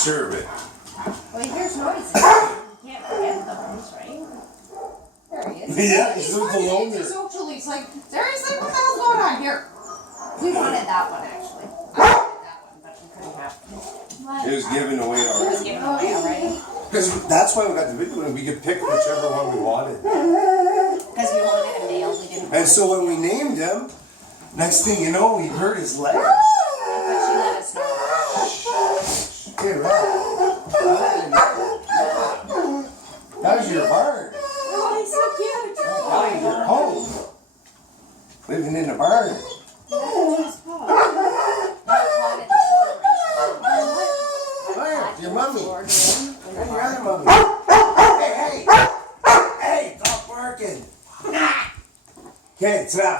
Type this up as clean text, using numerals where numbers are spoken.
serve it. Well, he hears noises. You can't forget those, right? There he is. Yeah, He's he's alone there. socially. It's like, seriously, what the hell's going on here? We wanted that one, actually. I wanted that one, but we couldn't have it. It was given away It was already. given away already. Because that's why we got the big one. We could pick whichever one we wanted. Because we wanted a male, we didn't want And so when we named him, next thing you know, he hurt his leg. but she let us know. Hey, right. How's your barn? Oh, he's so cute. How's your home? Living in the barn. Where? Your mommy. Where's your other mommy? Hey, hey! Hey, stop barking! Okay, it's enough.